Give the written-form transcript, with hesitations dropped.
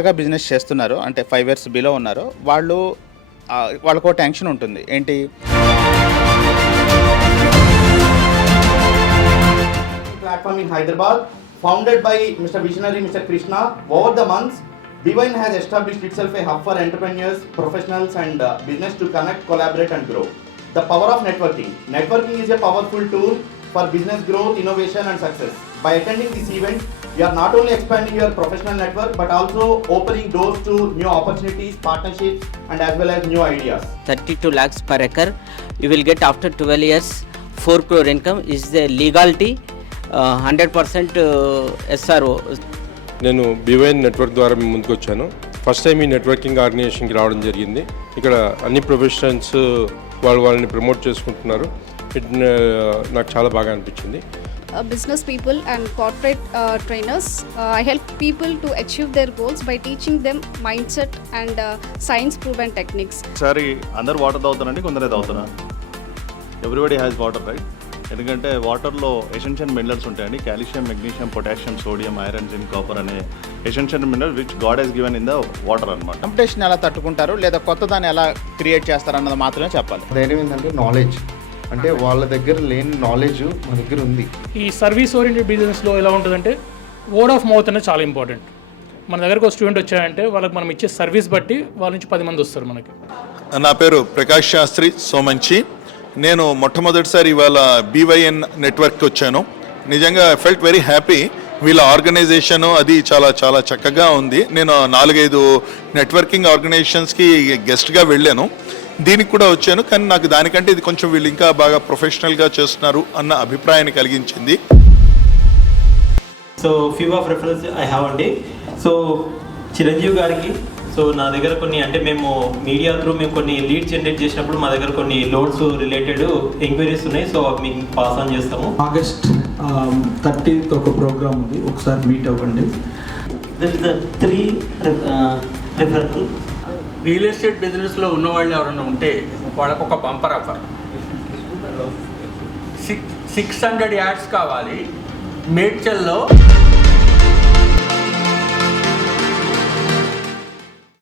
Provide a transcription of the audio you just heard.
కొత్తగా బిజినెస్ చేస్తున్నారో అంటే 5 years బిలో ఉన్నారో వాళ్ళకో టెన్షన్ ఉంటుంది ఏంటి, platform in Hyderabad, founded by Mr. Visionary Mr. Krishna. Over the months, Bwine has established itself a hub for entrepreneurs, professionals and business to connect, collaborate and grow. The power of networking. Networking is a powerful tool for business growth, innovation and success. By attending this event, you are not only expanding your professional network but also opening doors to new opportunities, partnerships and as well as new ideas. 32 lakhs per acre you will get after 12 years. 4 crore income is the legality, 100% SRO. నేను బీవైన్ network ద్వారా మీ ముందుకు వచ్చాను. First time ఈ networking ఆర్గనైజేషన్కి రావడం జరిగింది. ఇక్కడ అన్ని professionals వాళ్ళని ప్రమోట్ చేసుకుంటున్నారు. నాకు చాలా బాగా అనిపించింది. Business people and corporate trainers. I help people to achieve their goals by teaching them mindset and science proven techniques. ఒకసారి అందరు వాటర్ తాగుతారండి, కొందరే తాగుతారా? Everybody has water right. ఎందుకంటే వాటర్లో ఎసెన్షియల్ మినరల్స్ ఉంటాయండి, calcium, magnesium, potassium, sodium, iron, zinc, copper అనే essential mineral which God has given in the water అనమాట. కాంపిటీషన్ ఎలా తట్టుకుంటారు లేదా కొత్త దాన్ని ఎలా క్రియేట్ చేస్తారు అన్నది మాత్రమే చెప్పాలి. ధైర్యం ఏంటంటే నాలెడ్జ్, అంటే వాళ్ళ దగ్గర లేని నాలెడ్జ్ మన దగ్గర ఉంది. ఈ సర్వీస్ ఓరియంటెడ్ బిజినెస్లో ఎలా ఉంటుందంటే వర్డ్ ఆఫ్ మౌత్ అనేది చాలా ఇంపార్టెంట్. మన దగ్గరకు ఒక స్టూడెంట్ వచ్చాయంటే వాళ్ళకి మనం ఇచ్చే సర్వీస్ బట్టి వాళ్ళ నుంచి 10 మంది వస్తారు మనకి. నా పేరు ప్రకాష్ శాస్త్రి సోమంచి. నేను మొట్టమొదటిసారి ఇవాళ బీవైఎన్ నెట్వర్క్కి వచ్చాను. నిజంగా ఐ ఫెల్ట్ వెరీ హ్యాపీ. వీళ్ళ ఆర్గనైజేషన్ అది చాలా చాలా చక్కగా ఉంది. నేను 4-5 నెట్వర్కింగ్ ఆర్గనైజేషన్స్కి గెస్ట్గా వెళ్ళాను, దీనికి కూడా వచ్చాను. కానీ నాకు దానికంటే ఇది కొంచెం వీళ్ళు ఇంకా బాగా ప్రొఫెషనల్గా చేస్తున్నారు అన్న అభిప్రాయాన్ని కలిగించింది. So few of reference I have అండి. సో చిరంజీవి గారికి, సో నా దగ్గర కొన్ని అంటే మేము మీడియా త్రూ మేము కొన్ని లీడ్ జనరేట్ చేసినప్పుడు మా దగ్గర కొన్ని లోడ్స్ రిలేటెడ్ ఎంక్వైరీస్ ఉన్నాయి. సో మీకు పాస్ ఆన్ చేస్తాము. August 30th ఒక ప్రోగ్రామ్ ఉంది, ఒకసారి మీట్ అవ్వండి. This is the 3 referral. Real estate బిజినెస్లో ఉన్నవాళ్ళు ఎవరైనా ఉంటే వాళ్ళకు ఒక బంపర్ ఆఫర్. 600 యాడ్స్ కావాలి. మేడ్చల్లో